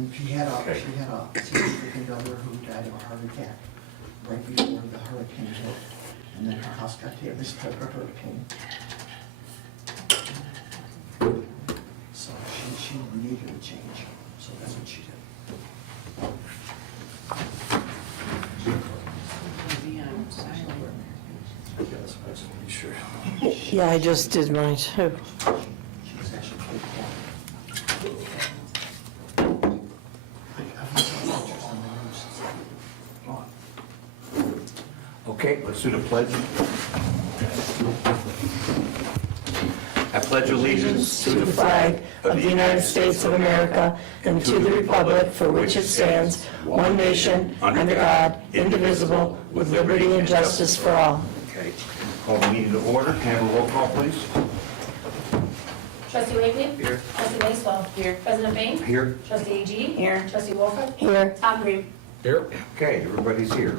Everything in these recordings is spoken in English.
And she had a significant other who died of a heart attack right before the hurricane hit. And then her house got hit this type of hurricane. So she needed a change, so that's what she did. Yeah, I just did mine too. She's actually pretty I've seen pictures on the news. Okay, let's do the pledge. I pledge allegiance To the flag of the United States of America and to the republic for which it stands, one nation, under God, indivisible, with liberty and justice for all. Okay, call the meeting to order. Can I have a roll call, please? Trustee Wakely? Here. Trustee Lacewell? Here. President Bain? Here. Trustee AG? Here. Trustee Wolford? Here, Tom Green? Here. Okay, everybody's here.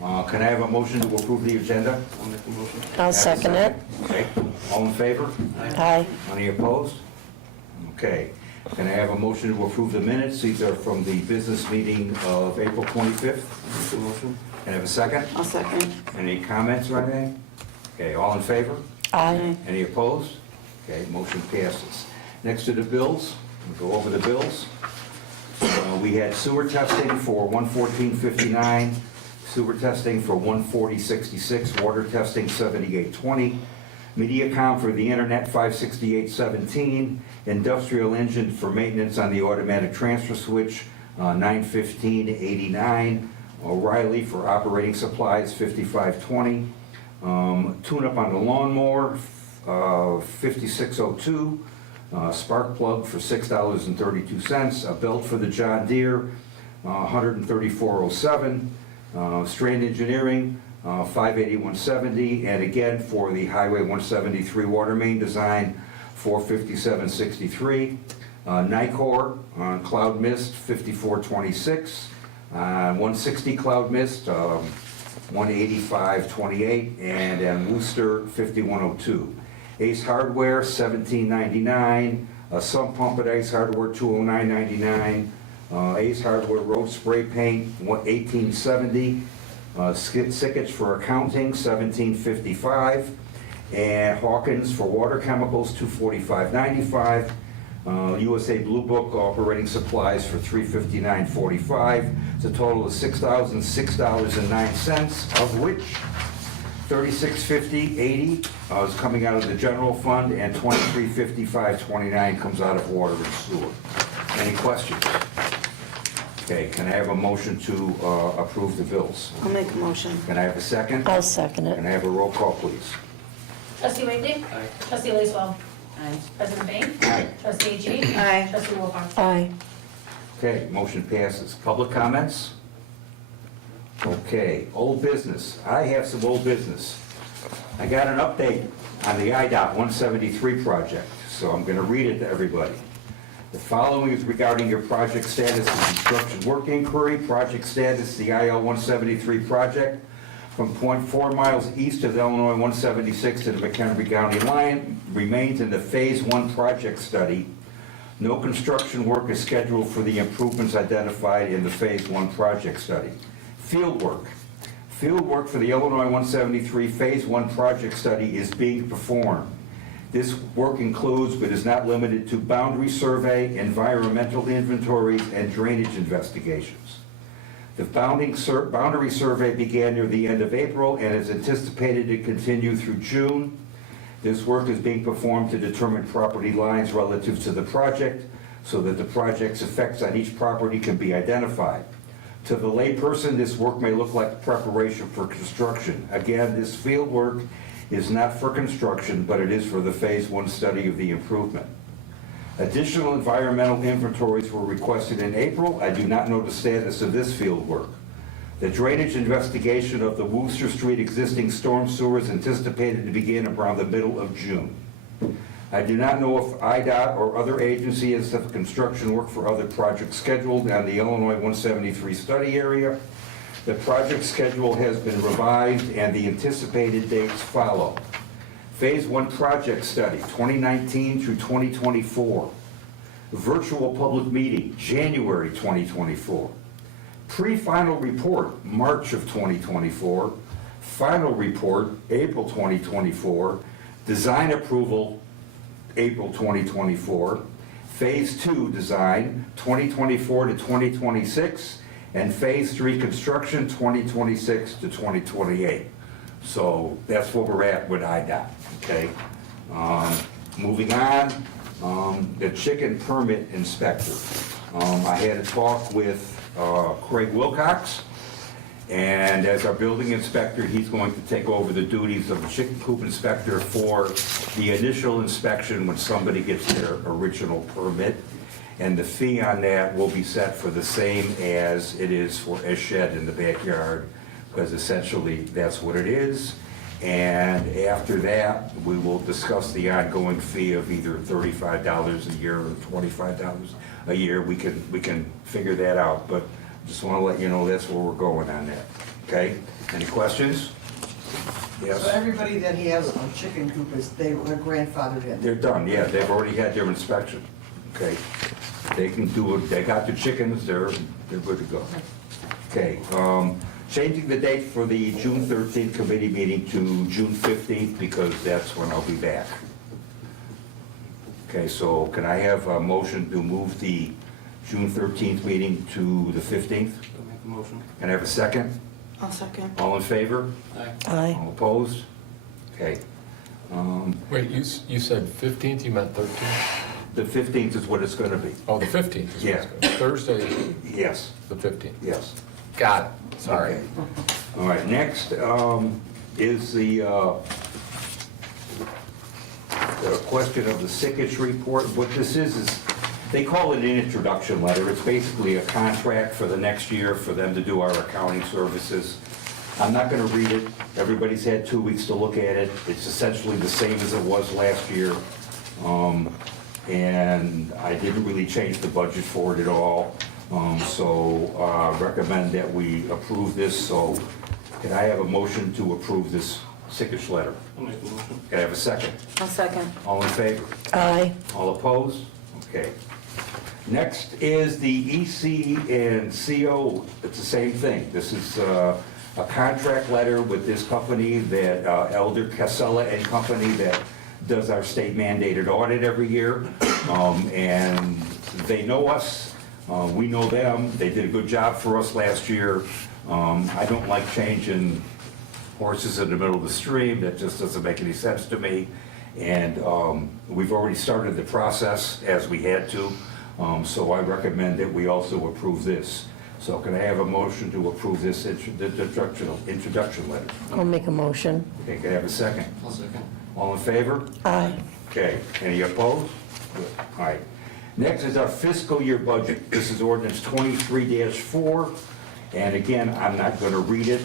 Can I have a motion to approve the agenda? I'll make the motion. I'll second it. Okay, all in favor? Aye. Any opposed? Okay. Can I have a motion to approve the minutes? These are from the business meeting of April 25th. Can I have a second? I'll second. Any comments or anything? Okay, all in favor? Aye. Any opposed? Okay, motion passes. Next to the bills, we'll go over the bills. We had sewer testing for 114.59, sewer testing for 140.66, water testing 78.20, MediaCom for the internet 568.17, industrial engine for maintenance on the automatic transfer switch 915.89, O'Reilly for operating supplies 55.20, tune-up on the lawnmower 56.02, spark plug for $6.32, a belt for the John Deere 134.07, Strand Engineering 581.70, and again for the Highway 173 water main design 457.63, Nicor on cloud mist 54.26, 160 cloud mist 185.28, and Worcester 51.02. Ace Hardware, $17.99. Sump pump at Ace Hardware, $209.99. Ace Hardware road spray paint, $18.70. Sickets for accounting, $17.55. And Hawkins for water chemicals, $245.95. USA Blue Book operating supplies for $359.45. It's a total of $6,006.09, of which $36.50.80 is coming out of the general fund, and $23.55.29 comes out of water and sewer. Any questions? Okay, can I have a motion to approve the bills? I'll make a motion. Can I have a second? I'll second Can I it. have a roll call, please? Trustee Wakely? Aye. Trustee Lacewell? Aye. President Bain? Aye. Trustee AG? Aye. Trustee Wolford? Aye. Okay, motion passes. Public comments? Okay, old business. I have some old business. I got an update on the IDOT 173 project, so I'm going to read it to everybody. The following is regarding your project status and construction work inquiry. Project status, the IL 173 project from 0.4 miles east of the Illinois 176 to the McHenry County line remains in the Phase 1 project study. No construction work is scheduled for the improvements identified in the Phase 1 project study. Field work. Field work for the Illinois 173 Phase 1 project study is being performed. This work includes, but is not limited to, boundary survey, environmental inventories, and drainage investigations. The boundary survey began near the end of April and is anticipated to continue through June. This work is being performed to determine property lines relative to the project so that the project's effects on each property can be identified. To the layperson, this work may look like preparation for construction. Again, this field work is not for construction, but it is for the Phase 1 study of the improvement. Additional environmental inventories were requested in April. I do not know the status of this field work. The drainage investigation of the Worcester Street existing storm sewer is anticipated to begin around the middle of June. I do not know if IDOT or other agencies have construction work for other projects scheduled on the Illinois 173 study area. The project schedule has been revised and the anticipated dates follow. Phase 1 project study, 2019 through 2024. Virtual public meeting, January 2024. Pre-final report, March of 2024. Final report, April 2024. Design approval, April 2024. Phase 2 design, 2024 to 2026. And Phase 3 construction, 2026 to 2028. So that's where we're at with IDOT, okay? Moving on, the chicken permit inspector. I had a talk with Craig Wilcox, and as our building inspector, he's going to take over the duties of the chicken coop inspector for the initial inspection when somebody gets their original permit. And the fee on that will be set for the same as it is for a shed in the backyard, because essentially that's what it is. And after that, we will discuss the ongoing fee of either $35 a year or $25 a year. We can figure that out, but just want to let you know that's where we're going on that. Okay? Any questions? So Yes? everybody that he has on chicken coop they're grandfathered in? They're done, yeah. They've already had their inspection. Okay? They can do it. They got the chickens. They're good to go. Okay. Changing the date for the June 13th committee meeting to June 15th because that's when I'll be back. Okay, so can I have a motion to move the June 13th meeting to the 15th? I'll make the motion. Can I have a second? I'll second. All in favor? Aye. Aye. All opposed? Okay. Wait, you said 15th, you meant 13th? The 15th is what it's going to be. Oh, the 15th is what it's going. Thursday, Yes, the 15th. yes. Got it, sorry. Okay. All right, next is the question of the sickage report. What this is they call it an introduction letter. It's basically a contract for the next year for them to do our accounting services. I'm not going to read it. Everybody's had 2 weeks to look at it. It's essentially the same as it was last year. And I didn't really change the budget for it at all. So I recommend that we approve this. So can I have a motion to approve this sickage letter? I'll make the motion. Can I have a second? I'll second. All in favor? Aye. All opposed? Okay. Next is the EC and CO. It's the same thing. This is a contract letter with this company that Elder Casella and Company that does our state mandated audit every year. And they know us. We know them. They did a good job for us last year. I don't like changing horses in the middle of the stream. That just doesn't make any sense to me. And we've already started the process as we had to. So I recommend that we also approve this. So can I have a motion to approve this introduction letter? I'll make a motion. Okay, can I have a second? I'll second. All in favor? Aye. Okay, any opposed? Good. All right. Next is our fiscal year budget. This is ordinance 23-4, and again, I'm not going to read it.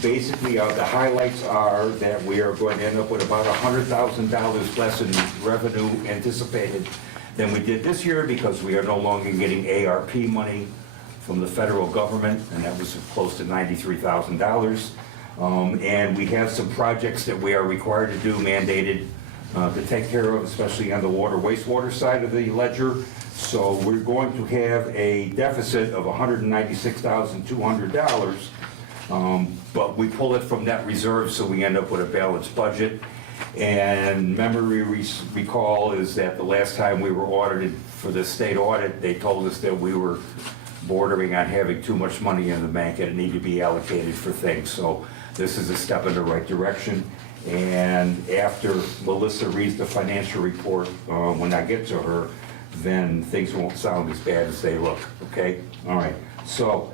Basically, the highlights are that we are going to end up with about $100,000 less in revenue anticipated than we did this year because we are no longer getting ARP money from the federal government, and that was close to $93,000. And we have some projects that we are required to do, mandated, to take care of, especially on the water wastewater side of the ledger. So we're going to have a deficit of $196,200, but we pull it from net reserve, so we end up with a balanced budget. And memory recall is that the last time we were audited for the state audit, they told us that we were bordering on having too much money in the bank and it needed to be allocated for things. So this is a step in the right direction. And after Melissa reads the financial report, when I get to her, then things won't sound as bad as they look, okay? All right, so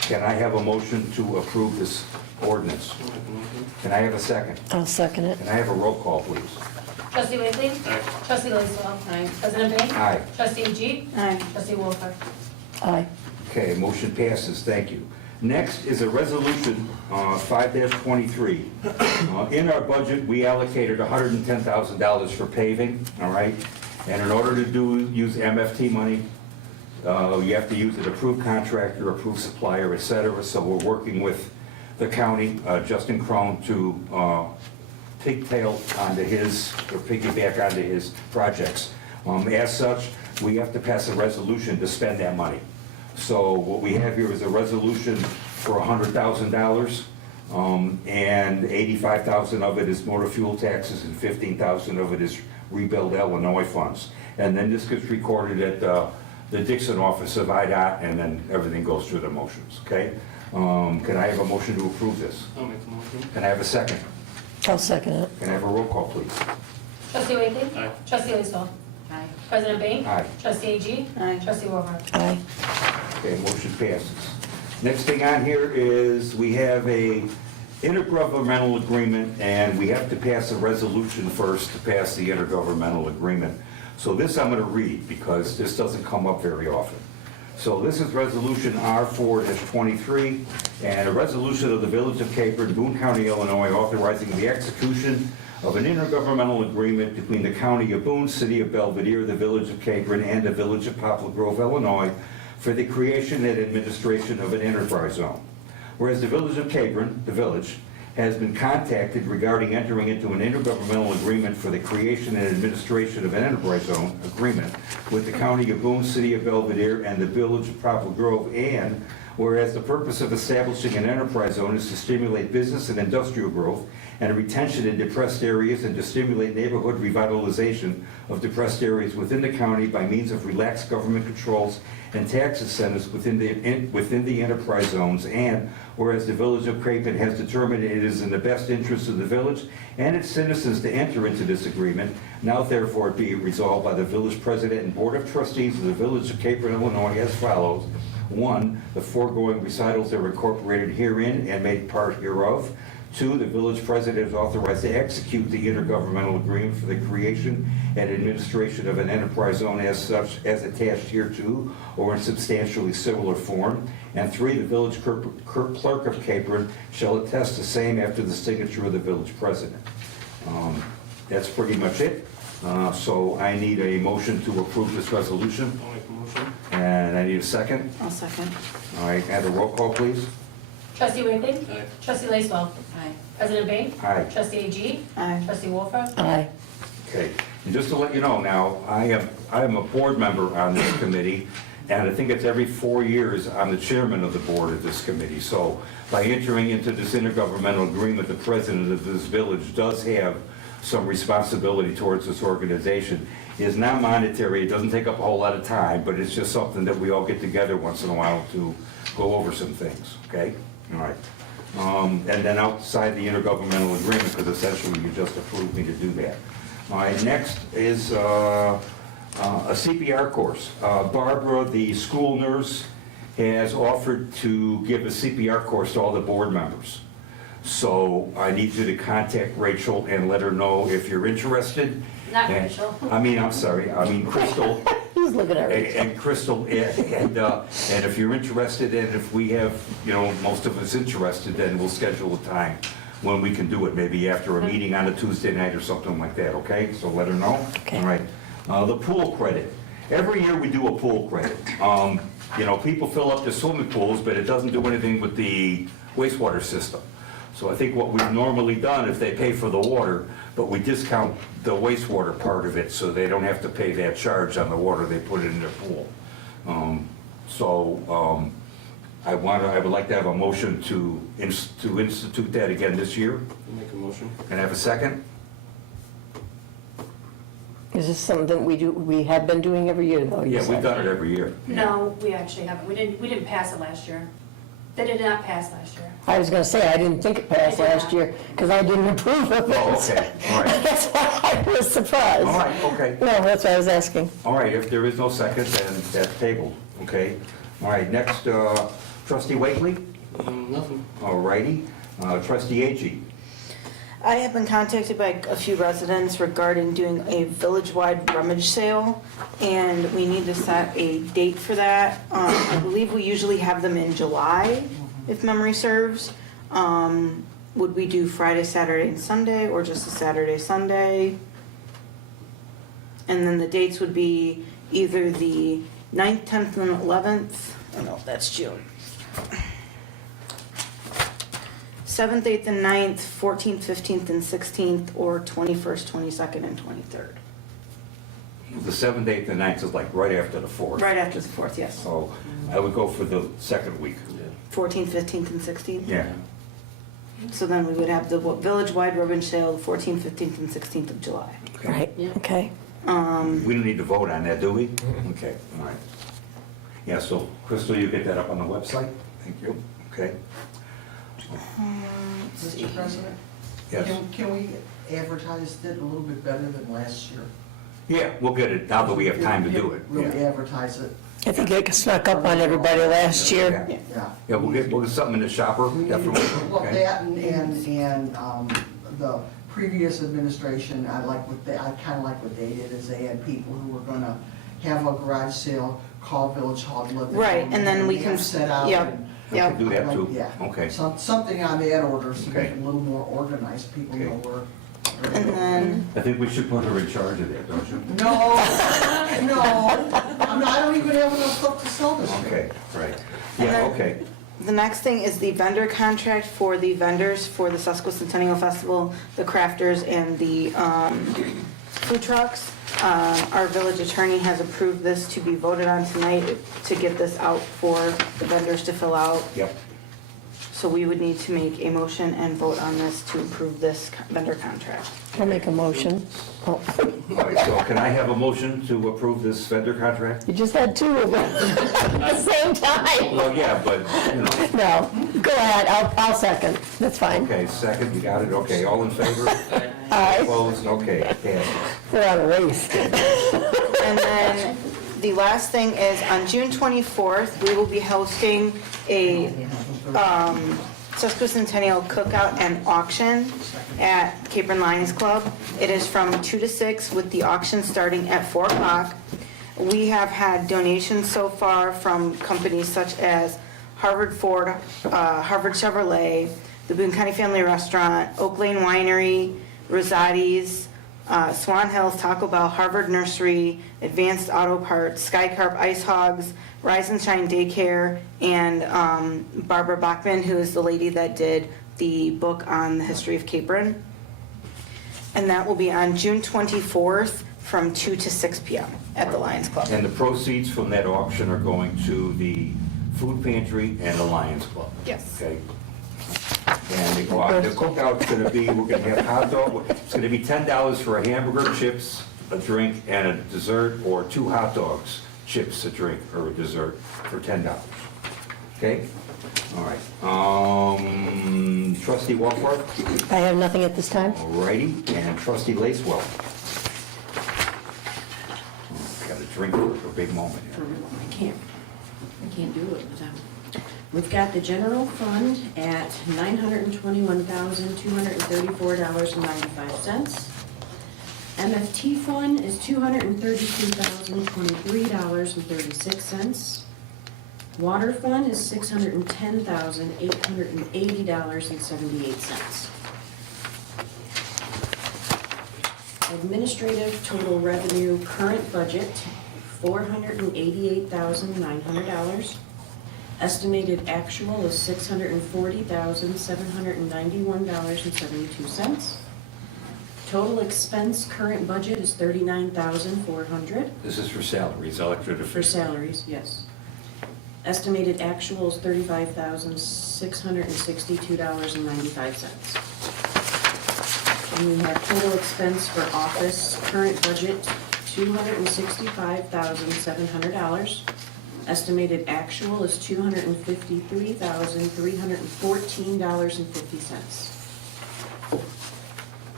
can I have a motion to approve this ordinance? I'll make the motion. Can I have a second? I'll second it. Can I have a roll call, please? Trustee Wakely? Aye. Trustee Lacewell? Aye. President Payne? Aye. Trustee Majid? Aye. Trustee Wolfer? Aye. Okay, motion passes, thank you. Next is a resolution, 5-23. In our budget, we allocated $110,000 for paving, all right? And in order to use MFT money, you have to use an approved contractor, approved supplier, et cetera. So we're working with the county, Justin Crone, to pigtail onto his, or piggyback onto his projects. As such, we have to pass a resolution to spend that money. So what we have here is a resolution for $100,000, and $85,000 of it is motor fuel taxes, and $15,000 of it is Rebuild Illinois funds. And then this gets recorded at the Dixon office of IDOT, and then everything goes through the motions, okay? Can I have a motion to approve this? I'll make the motion. Can I have a second? I'll second it. Can I have a roll call, please? Trustee Wadley? Aye. Trustee Leesville? Aye. President Bain? Aye. Trustee AG? Aye. Trustee Warren? Aye. Okay, motion passes. Next thing on here is we have a intergovernmental agreement, and we have to pass a resolution first to pass the intergovernmental agreement. So this I'm going to read because this doesn't come up very often. So this is Resolution R4-23, and a resolution of the Village of Capron, Boone County, Illinois, authorizing the execution of an intergovernmental agreement between the County of Boone, City of Belvedere, the Village of Capron, and the Village of Poplar Grove, Illinois, for the creation and administration of an enterprise zone. Whereas the Village of Capron, the village, has been contacted regarding entering into an intergovernmental agreement for the creation and administration of an enterprise zone agreement with the County of Boone, City of Belvedere, and the Village of Poplar Grove, and whereas the purpose of establishing an enterprise zone is to stimulate business and industrial growth and retention in depressed areas, and to stimulate neighborhood revitalization of depressed areas within the county by means of relaxed government controls and tax incentives within the enterprise zones, and whereas the Village of Capron has determined it is in the best interest of the village and its citizens to enter into this agreement, now therefore be it resolved by the village president and board of trustees of the Village of Capron, Illinois, as follows. 1, the foregoing recitals are incorporated herein and made part hereof. 2, the village president is authorized to execute the intergovernmental agreement for the creation and administration of an enterprise zone as such, as attached hereto, or in substantially similar form. And 3, the village clerk of Capron shall attest the same after the signature of the village president. That's pretty much it. So I need a motion to approve this resolution, I'll make the motion. and I need a second. I'll second. All right, have a roll call, please. Trustee Wadley? Aye. Trustee Leesville? Aye. President Bain? Aye. Trustee AG? Aye. Trustee Wolfer? Aye. Okay, and just to let you know now, I am a board member on this committee, and I think it's every 4 years I'm the chairman of the board of this committee. So by entering into this intergovernmental agreement, the president of this village does have some responsibility towards this organization. It is not monetary, it doesn't take up a whole lot of time, but it's just something that we all get together once in a while to go over some things, okay? All right. And then outside the intergovernmental agreement, because essentially you just approved me to do that. All right, next is a CPR course. Barbara, the school nurse, has offered to give a CPR course to all the board members. So I need you to contact Rachel and let her know if you're interested. Not And- Rachel. I mean Crystal. He's looking at me. And Crystal, and if you're interested, and if we have, most of us interested, then we'll schedule a time when we can do it, maybe after a meeting on a Tuesday night or something like that, okay? So let her know. Okay. All right. The pool credit. Every year we do a pool credit. People fill up the swimming pools, but it doesn't do anything with the wastewater system. So I think what we've normally done, if they pay for the water, but we discount the wastewater part of it, so they don't have to pay that charge on the water they put in their pool. I would like to have a motion to institute that again this year. I'll make a motion. Can I have a second? Is this something we have been doing every year, though? you Yeah, we've said? done it every year. No, we actually haven't. We didn't pass it last year. They did not pass last year. I was gonna say, I didn't think it passed last year, because I didn't approve of it. Oh, okay, all right. That's why I was surprised. All right, okay. No, that's why I was asking. All right, if there is no second, then that's tabled, okay? All right, next, trustee Wakely? Nothing. All righty. Trustee Agee? I have been contacted by a few residents regarding doing a village-wide rummage sale, and we need to set a date for that. I believe we usually have them in July, if memory serves. Would we do Friday, Saturday, and Sunday, or just a Saturday, Sunday? And then the dates would be either the 9th, 10th, and 11th. Oh, no, that's June. 7th, 8th, and 9th, 14th, 15th, and 16th, or 21st, 22nd, and 23rd. The 7th, 8th, and 9th is like right after the 4th. Right after the 4th, yes. So I would go for the second week. 14th, 15th, and 16th. Yeah. So then we would have the village-wide rummage sale, the 14th, 15th, and 16th of July. Right, okay. We don't need to vote on that, do we? Okay, all right. Yeah, so Crystal, you get that up on the website? Thank you. Okay. Mr. President? Yes. Can we advertise it a little bit better than last year? Yeah, we'll get it now that we have time to do it. Really Yeah. advertise it, I think it snuck up on everybody last year. Yeah. yeah. Yeah, we'll get something in the shopper, definitely. Well, Okay. that and the previous administration, I kind of like what they did, is they had people who were gonna have a garage sale, call Village Hall, let them. Right, and then we can, Set out. yep, and- We yep. can do that too. Yeah. Okay. Something on that order, so Okay. make it a little more organized, people Okay. know where. And then, I think we should put her in charge of that, don't you? No, no, I don't even have enough stuff to sell this year. Okay, right. And Yeah, then- okay. the next thing is the vendor contract for the vendors for the Sesquicentennial Festival, the crafters, and the food trucks. Our village attorney has approved this to be voted on tonight to get this out for the vendors to fill out. Yep. So we would need to make a motion and vote on this to approve this vendor contract. I'll make a motion. Oh, All right, so can I have a motion to approve this vendor contract? you just had two of them at the same time. Well, yeah, but, you know, No, go ahead, I'll second, that's fine. okay, second, you got it, okay, all in favor? Aye. Opposed, okay, passes. We're on a race. And then the last thing is on June 24th, we will be hosting a Sesquicentennial cookout and auction at Capron Lions Club. It is from 2 to 6 with the auction starting at 4 o'clock. We have had donations so far from companies such as Harvard Ford, Harvard Chevrolet, the Boone County Family Restaurant, Oak Lane Winery, Rosati's, Swan Hills, Taco Bell, Harvard Nursery, Advanced Auto Parts, Skycarp Ice Hogs, Rise and Shine Daycare, and Barbara Bachman, who is the lady that did the book on the history of Capron. And that will be on June 24th from 2 to 6 p.m. at the Lions Club. And the proceeds from that auction are going to the food pantry and the Lions Club. Yes. Okay? And the cookout's gonna be, we're gonna have hot dog, it's gonna be $10 for a hamburger, chips, a drink, and a dessert, or 2 hot dogs, chips, a drink, or a dessert for $10. Okay? All right. Trustee Walford? I have nothing at this time. All righty, and trustee Lacewell? Got a drink for a big moment here. I can't do it without. We've got the general fund at $921,234.95. MFT fund is $232,023.36. Water fund is $610,880.78. Administrative total revenue current budget, $488,900. Estimated actual is $640,791.72. Total expense current budget is $39,400 This is for salaries, elected for officials. salaries, yes. Estimated actual is $35,662.95. And we have total expense for office current budget, $265,700. Estimated actual is $253,314.50.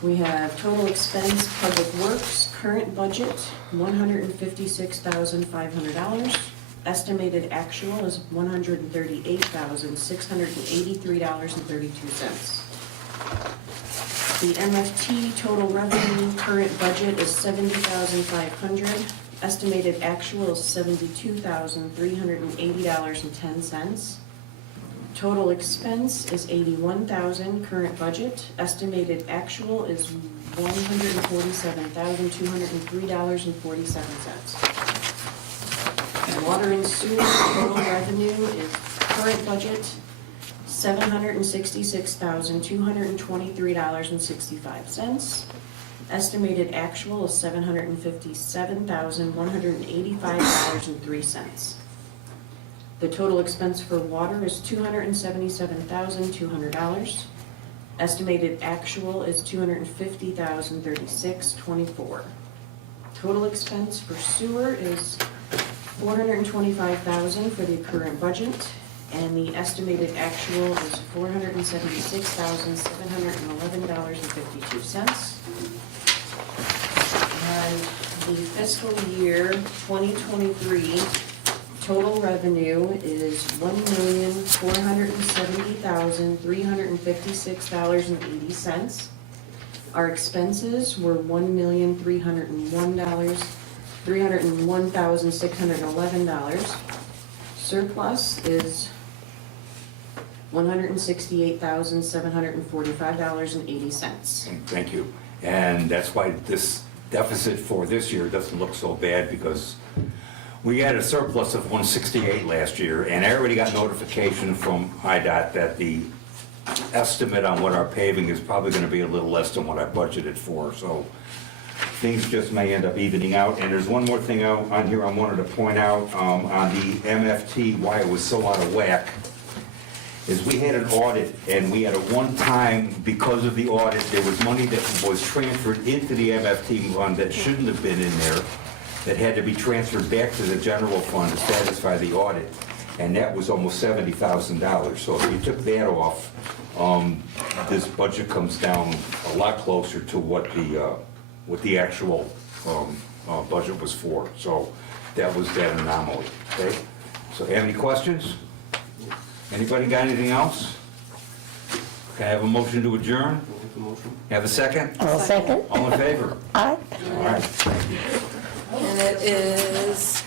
We have total expense, public works, current budget, $156,500. Estimated actual is $138,683.32. The MFT total revenue, current budget is $70,500. Estimated actual is $72,380.10. Total expense is $81,000, current budget. Estimated actual is $147,203.47. Water and sewer total revenue is current budget $766,223.65. Estimated actual is $757,185.03. The total expense for water is $277,200. Estimated actual is $250,036.24. Total expense for sewer is $425,000 for the current budget, and the estimated actual is $476,711.52. And the fiscal year 2023 total revenue is $1,470,356.80. Our expenses were $1,301,611. Surplus is $168,745.80. Thank you. And that's why this deficit for this year doesn't look so bad, because we had a surplus of 168 last year, and I already got notification from IDOT that the estimate on what our paving is probably gonna be a little less than what I budgeted for, so things just may end up evening out. And there's one more thing on here I wanted to point out, on the MFT, why it was so out of whack, is we had an audit, and we had a one-time, because of the audit, there was money that was transferred into the MFT fund that shouldn't have been in there, that had to be transferred back to the general fund to satisfy the audit, and that was almost $70,000. So if you took that off, this budget comes down a lot closer to what the actual budget was for. So that was that anomaly, okay? So have any questions? Anybody got anything else? Can I have a motion to adjourn? I'll make the motion. Have a second? I'll second. All in favor? Aye. All right. And it is